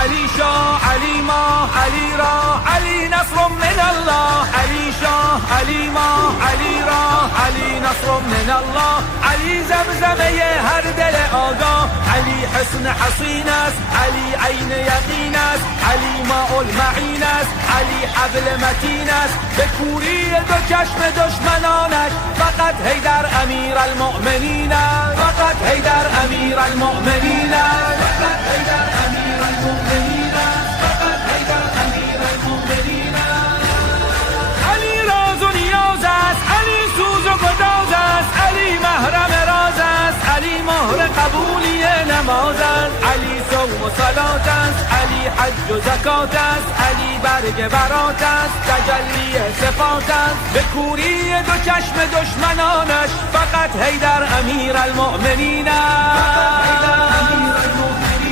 علی شاه، علی ماه، علی راه، علی نصر من الله. علی شاه، علی ماه، علی راه، علی نصر من الله. علی زمزمه هر دل آگاه، علی حسن حصین است، علی عین یقین است، علی ماء المعین است، علی حبل متین است. به کوری دو چشم دشمنانش فقط حیدر امیر المؤمنین است، فقط حیدر امیر المؤمنین است، فقط حیدر امیر المؤمنین است، فقط حیدر امیر المؤمنین است. علی راز و نیاز است، علی سوز و گداز است، علی محرم راز است، علی مهر قبولی نماز است، علی صوم و صلات است، علی حج و زکات است، علی برگ برات است، تجلی صفات است. به کوری دو چشم دشمنانش فقط حیدر امیر المؤمنین است، فقط حیدر امیر المؤمنین.